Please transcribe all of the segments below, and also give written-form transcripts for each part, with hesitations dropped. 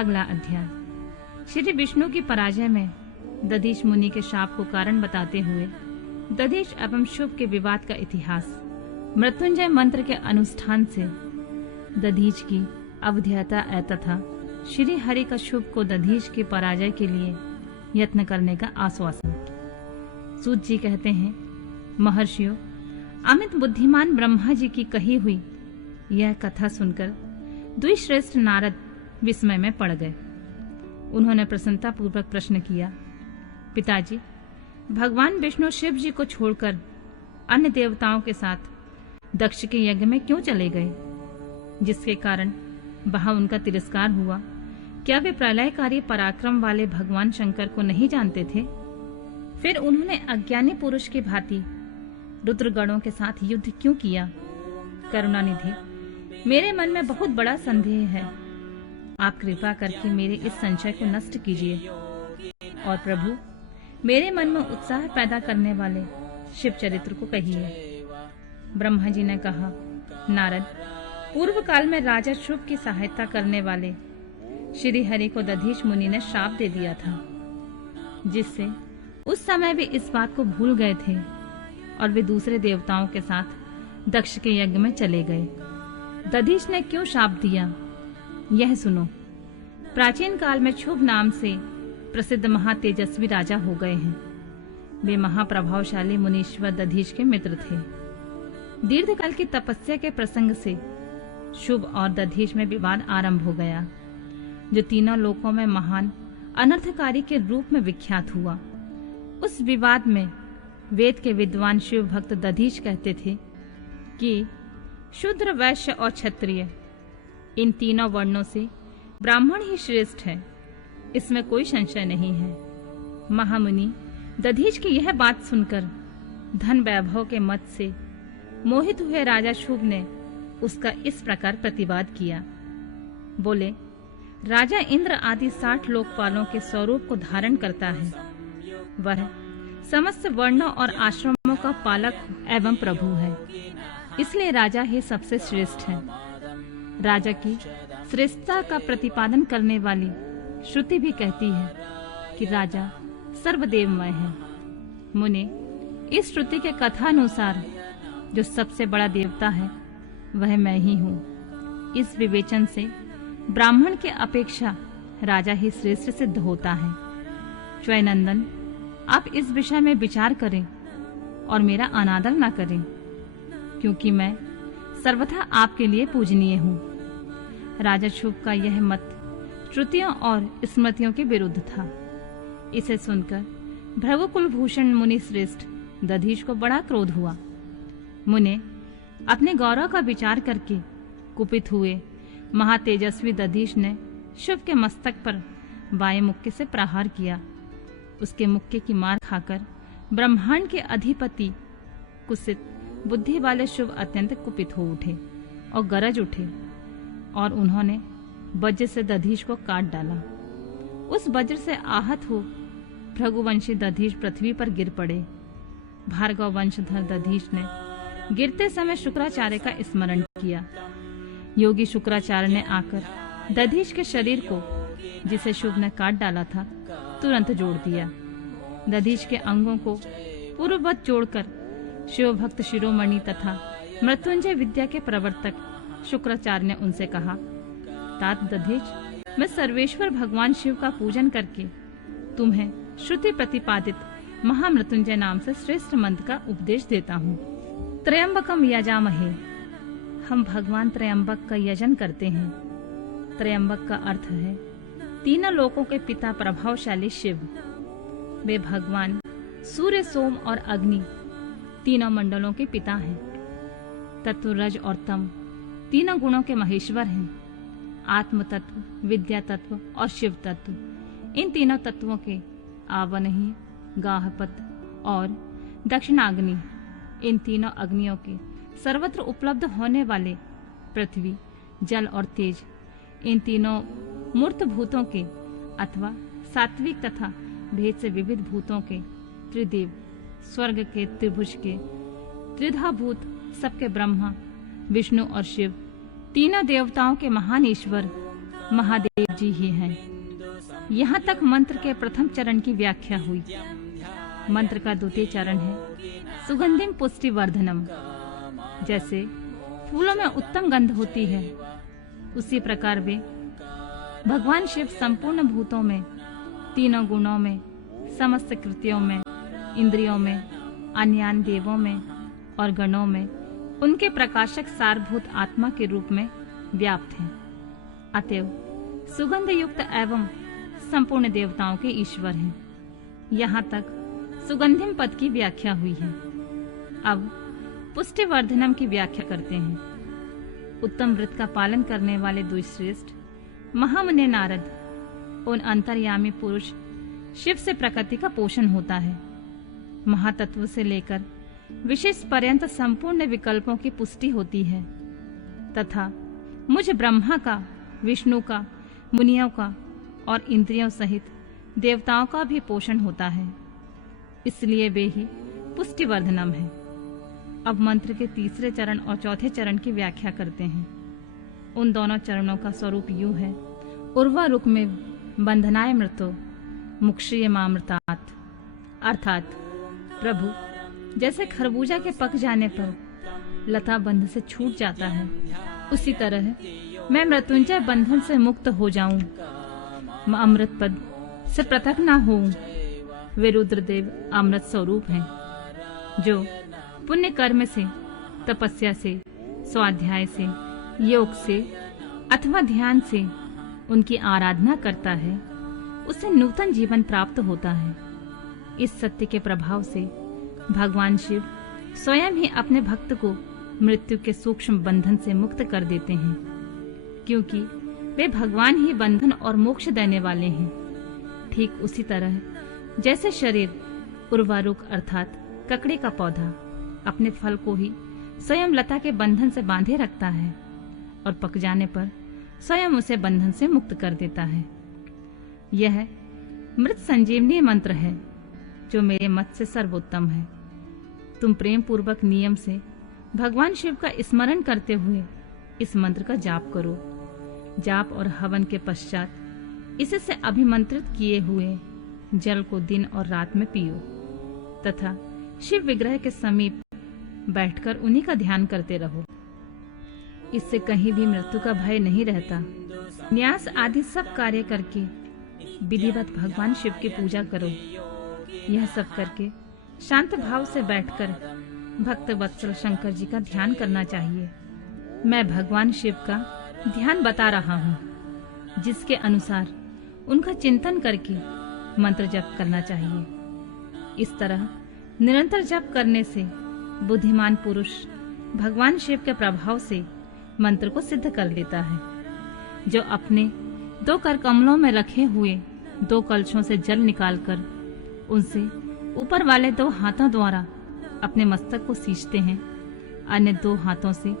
अगला अध्याय। श्री विष्णु की पराजय में दधीच मुनि के शाप को कारण बताते हुए दधीच एवं शुभ के विवाद का इतिहास। मृत्युंजय मंत्र के अनुष्ठान से दधीच की अवध्यता तथा श्री हरि का शुभ को दधीच की पराजय के लिए यत्न करने का आश्वासन। सूत जी कहते हैं, महर्षियों, अमित बुद्धिमान ब्रह्मा जी की कही हुई यह कथा सुनकर द्विश्रेष्ठ नारद विस्मय में पड़ गए। उन्होंने प्रसन्नता पूर्वक प्रश्न किया, पिताजी, भगवान विष्णु शिव जी को छोड़कर अन्य देवताओं के साथ दक्ष के यज्ञ में क्यों चले गए, जिसके कारण वहां उनका तिरस्कार हुआ? क्या वे प्रलयकारी पराक्रम वाले भगवान शंकर को नहीं जानते थे? फिर उन्होंने अज्ञानी पुरुष की भांति रुद्रगणों के साथ युद्ध क्यों किया? करुणानिधि, मेरे मन में बहुत बड़ा संदेह है। आप कृपा करके मेरे इस संशय को नष्ट कीजिए और प्रभु, मेरे मन में उत्साह पैदा करने वाले शिव चरित्र को कहिए। ब्रह्मा जी ने कहा, नारद, पूर्व काल में राजा शुभ की सहायता करने वाले श्री हरि को दधीच मुनि ने शाप दे दिया था, जिससे उस समय वे इस बात को भूल गए थे और वे दूसरे देवताओं के साथ दक्ष के यज्ञ में चले गए। दधीच ने क्यों शाप दिया, यह सुनो। प्राचीन काल में शुभ नाम से प्रसिद्ध महातेजस्वी राजा हो गए हैं। वे महाप्रभावशाली मुनीश्वर दधीच के मित्र थे। दीर्घकाल की तपस्या के प्रसंग से शुभ और दधीच में विवाद आरंभ हो गया, जो तीनों लोकों में महान अनर्थकारी के रूप में विख्यात हुआ। उस विवाद में वेद के विद्वान शिव भक्त दधीच कहते थे कि शूद्र, वैश्य और क्षत्रिय, इन तीनों वर्णों से ब्राह्मण ही श्रेष्ठ है, इसमें कोई संशय नहीं है। महामुनि दधीच की यह बात सुनकर धन वैभव के मत से मोहित हुए राजा शुभ ने उसका इस प्रकार प्रतिवाद किया। बोले, राजा इंद्र आदि 60 लोकपालों के स्वरूप को धारण करता है। वह समस्त वर्णों और आश्रमों का पालक एवं प्रभु है, इसलिए राजा ही सबसे श्रेष्ठ है। राजा की श्रेष्ठता का प्रतिपादन करने वाली श्रुति भी कहती है कि राजा सर्वदेवमय है। मुने, इस श्रुति के कथानुसार जो सबसे बड़ा देवता है वह मैं ही हूँ। इस विवेचन से ब्राह्मण के अपेक्षा राजा ही श्रेष्ठ सिद्ध होता है। च्वयनंदन, आप इस विषय में विचार करें और मेरा अनादर न करें, क्योंकि मैं सर्वथा आपके लिए पूजनीय हूँ। राजा शुभ का यह मत श्रुतियों और स्मृतियों के विरुद्ध था। इसे सुनकर भृगुकुल भूषण मुनि श्रेष्ठ दधीच को बड़ा क्रोध हुआ। मुने, अपने गौरव का विचार करके कुपित हुए महातेजस्वी दधीच ने शुभ के मस्तक पर बाएं मुक्के से प्रहार किया। उसके मुक्के की मार खाकर ब्रह्मांड के अधिपति कुत्सित बुद्धि वाले शुभ अत्यंत कुपित हो उठे और गरज उठे और उन्होंने वज्र से दधीच को काट डाला। उस वज्र से आहत हो भृगुवंशी दधीच पृथ्वी पर गिर पड़े। भार्गव वंशधर दधीच ने गिरते समय शुक्राचार्य का स्मरण किया। योगी शुक्राचार्य ने आकर दधीच के शरीर को, जिसे शुभ ने काट डाला था, तुरंत जोड़ दिया। दधीच के अंगों को पूर्ववत जोड़कर शिव भक्त शिरोमणि तथा मृत्युंजय विद्या के प्रवर्तक शुक्राचार्य ने उनसे कहा, तात दधीच, मैं सर्वेश्वर भगवान शिव का पूजन करके तुम्हें श्रुति प्रतिपादित महामृत्युंजय नाम से श्रेष्ठ मंत्र का उपदेश देता हूँ। त्रयंबकम यजामहे, हम भगवान त्रयंबक का यजन करते हैं। त्रयंबक का अर्थ है तीनों लोकों के पिता प्रभावशाली शिव। वे भगवान सूर्य, सोम और अग्नि तीनों मंडलों के पिता हैं। तत्व, रज और तम तीनों गुणों के महेश्वर हैं। आत्म तत्व, विद्या तत्व और शिव तत्व, इन तीनों तत्वों के आवनही, गाहपत और दक्षिणाग्नि, इन तीनों अग्नियों के सर्वत्र उपलब्ध होने वाले पृथ्वी, जल और तेज, इन तीनों मूर्त भूतों के अथवा सात्विक तथा भेद से विविध भूतों के त्रिदेव, स्वर्ग के त्रिभुज के त्रिधा भूत, सबके ब्रह्मा, विष्णु और शिव, तीनों देवताओं के महान ईश्वर महादेव जी ही हैं। यहाँ तक मंत्र के प्रथम चरण की व्याख्या हुई। मंत्र का द्वितीय चरण है सुगंधिम पुष्टि वर्धनम। जैसे फूलों में उत्तम गंध होती है, उसी प्रकार वे भगवान शिव संपूर्ण भूतों में, तीनों गुणों में, समस्त कृत्यों में, इंद्रियों में, अन्य देवों में और गणों में उनके प्रकाशक सारभूत आत्मा के रूप में व्याप्त हैं। अतएव सुगंध युक्त एवं संपूर्ण देवताओं के ईश्वर हैं। यहाँ तक सुगंधिम पद की व्याख्या हुई है। अब पुष्टि वर्धनम की व्याख्या करते हैं। उत्तम व्रत का पालन करने वाले द्विश्रेष्ठ महामुनि नारद, उन अंतर्यामी पुरुष शिव से प्रकृति का पोषण होता है। महातत्व से लेकर विशेष पर्यंत संपूर्ण विकल्पों की पुष्टि होती है तथा मुझ ब्रह्मा का, विष्णु का, मुनियों का और इंद्रियों सहित देवताओं का भी पोषण होता है। इसलिए वे ही पुष्टि वर्धनम है। अब मंत्र के तीसरे चरण और चौथे चरण की व्याख्या करते हैं। उन दोनों चरणों का स्वरूप यूं है। उर्वा रुक में बंधनाय मृतो मुक्षीय मामृतात, अर्थात प्रभु जैसे खरबूजा के पक जाने पर लता बंध से छूट जाता है, उसी तरह मैं मृत्युंजय बंधन से मुक्त हो जाऊं, मैं अमृत पद से पृथक न होऊं। वे रुद्रदेव अमृत स्वरूप हैं, जो पुण्य कर्म से, तपस्या से, स्वाध्याय से, योग से अथवा ध्यान से उनकी आराधना करता है, उसे नूतन जीवन प्राप्त होता है। इस सत्य के प्रभाव से भगवान शिव स्वयं ही अपने भक्त को मृत्यु के सूक्ष्म बंधन से मुक्त कर देते हैं, क्योंकि वे भगवान ही बंधन और मोक्ष देने वाले हैं। ठीक उसी तरह जैसे शरीर उर्वारुक अर्थात ककड़ी का पौधा अपने फल को ही स्वयं लता के बंधन से बांधे रखता है और पक जाने पर स्वयं उसे बंधन से मुक्त कर देता है। यह मृत संजीवनी मंत्र है, जो मेरे मत से सर्वोत्तम है। तुम प्रेम पूर्वक नियम से भगवान शिव का स्मरण करते हुए इस मंत्र का जाप करो। जाप और हवन के पश्चात इससे अभिमंत्रित किए हुए जल को दिन और रात में पियो तथा शिव विग्रह के समीप बैठकर उन्हीं का ध्यान करते रहो। इससे कहीं भी मृत्यु का भय नहीं रहता। न्यास आदि सब कार्य करके विधिवत भगवान शिव की पूजा करो। यह सब करके शांत भाव से बैठकर भक्त वत्सल शंकर जी का ध्यान करना चाहिए। मैं भगवान शिव का ध्यान बता रहा हूँ, जिसके अनुसार उनका चिंतन करके मंत्र जप करना चाहिए। इस तरह निरंतर जप करने से बुद्धिमान पुरुष भगवान शिव के प्रभाव से मंत्र को सिद्ध कर लेता है। जो अपने दो कर कमलों में रखे हुए 2 कलशों से जल निकालकर उनसे ऊपर वाले 2 हाथों द्वारा अपने मस्तक को सींचते हैं, अन्य 2 हाथों से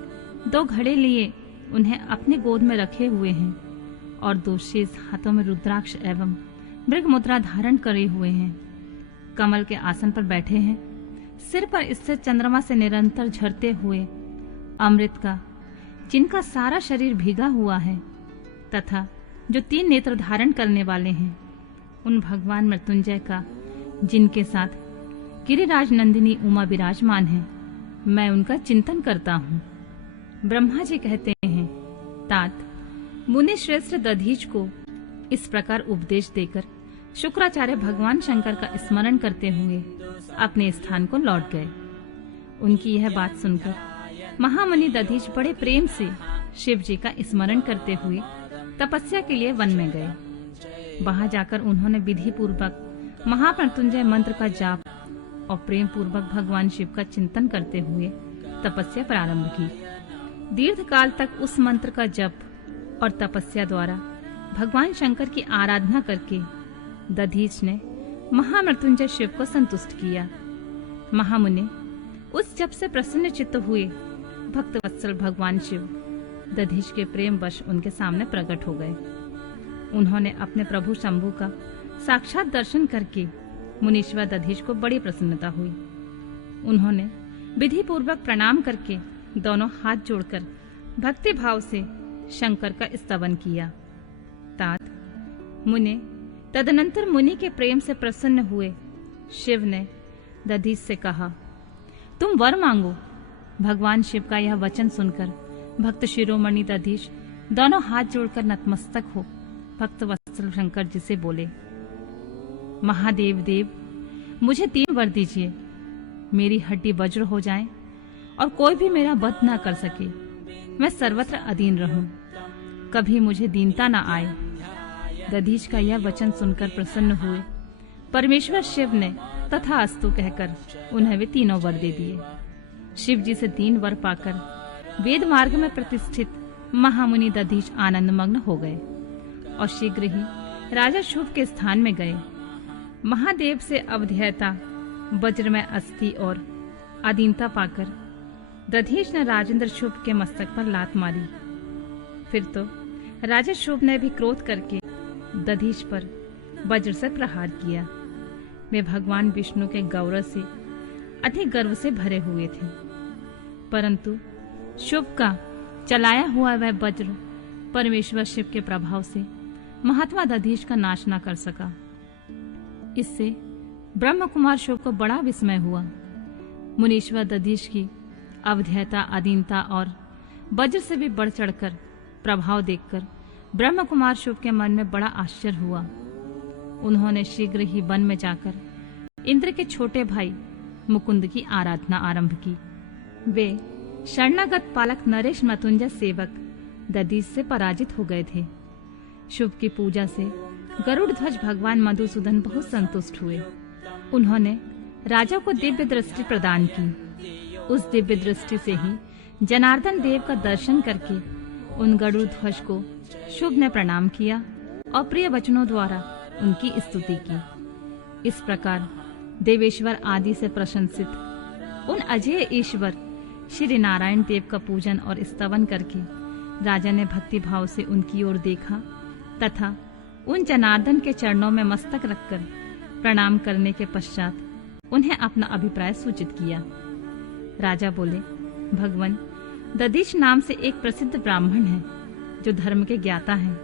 2 घड़े लिए उन्हें अपने गोद में रखे हुए हैं और 2 शेष हाथों में रुद्राक्ष एवं मृग मुद्रा धारण करे हुए हैं, कमल के आसन पर बैठे हैं, सिर पर इससे चंद्रमा से निरंतर झरते हुए अमृत का, जिनका सारा शरीर भीगा हुआ है, तथा जो 3 नेत्र धारण करने वाले हैं, उन भगवान मृत्युंजय का, जिनके साथ गिरिराज नंदिनी उमा विराजमान है, मैं उनका चिंतन करता हूँ। ब्रह्मा जी कहते हैं, तात मुनि श्रेष्ठ दधीच को इस प्रकार उपदेश देकर शुक्राचार्य भगवान शंकर का स्मरण करते हुए अपने स्थान को लौट गए। उनकी यह बात सुनकर महामुनि दधीच बड़े प्रेम से शिव जी का स्मरण करते हुए तपस्या के लिए वन में गए। वहां जाकर उन्होंने विधि पूर्वक महामृत्युंजय मंत्र का जाप और प्रेम पूर्वक भगवान शिव का चिंतन करते हुए तपस्या प्रारंभ की। दीर्घ काल तक उस मंत्र का जप और तपस्या द्वारा भगवान शंकर की आराधना करके दधीच ने महामृत्युंजय शिव को संतुष्ट किया। महामुनि उस जप से प्रसन्न चित्त हुए भक्त वत्सल भगवान शिव दधीच के प्रेम वश उनके सामने प्रकट हो गए। उन्होंने अपने प्रभु शंभु का साक्षात दर्शन करके मुनीश्वर दधीच को बड़ी प्रसन्नता हुई। उन्होंने विधि पूर्वक प्रणाम करके दोनों हाथ जोड़कर भक्ति भाव से शंकर का स्तवन किया। मुने तदनंतर मुनि के प्रेम से प्रसन्न हुए शिव ने दधीच से कहा, तुम वर मांगो। भगवान शिव का यह वचन सुनकर भक्त शिरोमणि दधीच दोनों हाथ जोड़कर नतमस्तक हो भक्त वत्सल शंकर जी से बोले, महादेव देव, मुझे 3 वर दीजिए। मेरी हड्डी वज्र हो जाए और कोई भी मेरा वध न कर सके। मैं सर्वत्र अधीन रहूं, कभी मुझे दीनता न आए। दधीच का यह वचन सुनकर प्रसन्न हुए परमेश्वर शिव ने तथास्तु कहकर उन्हें वे 3 वर दे दिए। शिव जी से 3 वर पाकर वेद मार्ग में प्रतिष्ठित महामुनि दधीच आनंदमग्न हो गए और शीघ्र ही राजा शुभ के स्थान में गए। महादेव से अवध्यता वज्र में अस्थि और अधीनता पाकर दधीच ने राजेंद्र शुभ के मस्तक पर लात मारी। फिर तो राजा शुभ ने भी क्रोध करके दधीच पर वज्र से प्रहार किया। वे भगवान विष्णु के गौरव से अधिक गर्व से भरे हुए थे, परंतु शुभ का चलाया हुआ वह वज्र परमेश्वर शिव के प्रभाव से महात्मा दधीच का नाश न कर सका। इससे ब्रह्म कुमार शुभ को बड़ा विस्मय हुआ। मुनीश्वर दधीच की अवध्यता, अधीनता और वज्र से भी बढ़ चढ़कर प्रभाव देखकर ब्रह्म कुमार शुभ के मन में बड़ा आश्चर्य हुआ। उन्होंने शीघ्र ही वन में जाकर इंद्र के छोटे भाई मुकुंद की आराधना आरंभ की। वे शरणागत पालक नरेश मृत्युंजय सेवक दधीच से पराजित हो गए थे। शुभ की पूजा से गरुड़ ध्वज भगवान मधुसूदन बहुत संतुष्ट हुए। उन्होंने राजा को दिव्य दृष्टि प्रदान की। उस दिव्य दृष्टि से ही जनार्दन देव का दर्शन करके उन गरुड़ ध्वज को शुभ ने प्रणाम किया और प्रिय वचनों द्वारा उनकी स्तुति की। इस प्रकार देवेश्वर आदि से प्रशंसित उन अजय ईश्वर श्री नारायण देव का पूजन और स्तवन करके राजा ने भक्ति भाव से उनकी ओर देखा तथा उन जनार्दन के चरणों में मस्तक रखकर प्रणाम करने के पश्चात उन्हें अपना अभिप्राय सूचित किया। राजा बोले, भगवान दधीच नाम से एक प्रसिद्ध ब्राह्मण है जो धर्म के ज्ञाता हैं।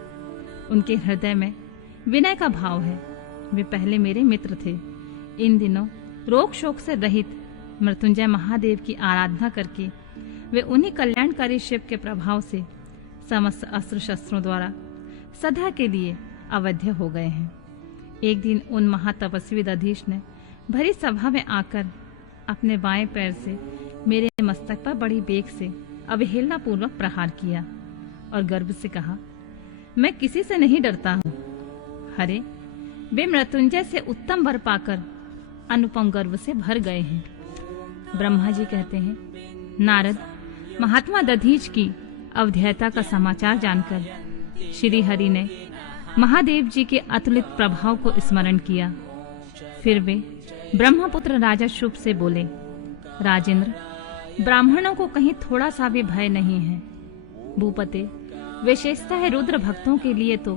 उनके हृदय में विनय का भाव है। वे पहले मेरे मित्र थे। इन दिनों रोग शोक से रहित मृत्युंजय महादेव की आराधना करके वे उन्हीं कल्याणकारी शिव के प्रभाव से समस्त अस्त्र शस्त्रों द्वारा सदा के लिए अवध्य हो गए हैं। एक दिन उन महातपस्वी दधीच ने भरी सभा में आकर अपने बाएं पैर से मेरे मस्तक पर बड़ी बेग से अवहेलना पूर्वक प्रहार किया और गर्व से कहा, मैं किसी से नहीं डरता हूँ। हरे, वे मृत्युंजय से उत्तम वर पाकर अनुपम गर्व से भर गए हैं। ब्रह्मा जी कहते हैं, नारद महात्मा दधीच की अवध्यता का समाचार जानकर श्री हरि ने महादेव जी के अतुलित प्रभाव को स्मरण किया। फिर वे ब्रह्मपुत्र राजा शुभ से बोले, राजेंद्र, ब्राह्मणों को कहीं थोड़ा सा भी भय नहीं है। भूपते, विशेषतः रुद्र भक्तों के लिए तो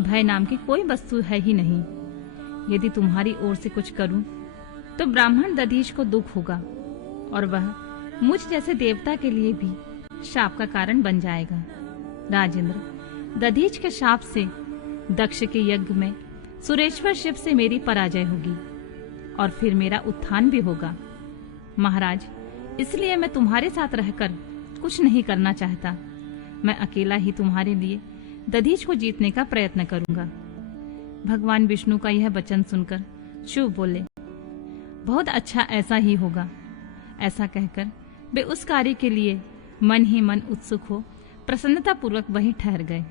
भय नाम की कोई वस्तु है ही नहीं। यदि तुम्हारी ओर से कुछ करूं तो ब्राह्मण दधीच को दुख होगा और वह मुझ जैसे देवता के लिए भी शाप का कारण बन जाएगा। राजेंद्र, दधीच के शाप से दक्ष के यज्ञ में सुरेश्वर शिव से मेरी पराजय होगी और फिर मेरा उत्थान भी होगा। महाराज, इसलिए मैं तुम्हारे साथ रहकर कुछ नहीं करना चाहता। मैं अकेला ही तुम्हारे लिए दधीच को जीतने का प्रयत्न करूंगा। भगवान विष्णु का यह वचन सुनकर शुभ बोले, बहुत अच्छा, ऐसा ही होगा। ऐसा कहकर वे उस कार्य के लिए मन ही मन उत्सुक हो प्रसन्नता पूर्वक वहीं ठहर गए।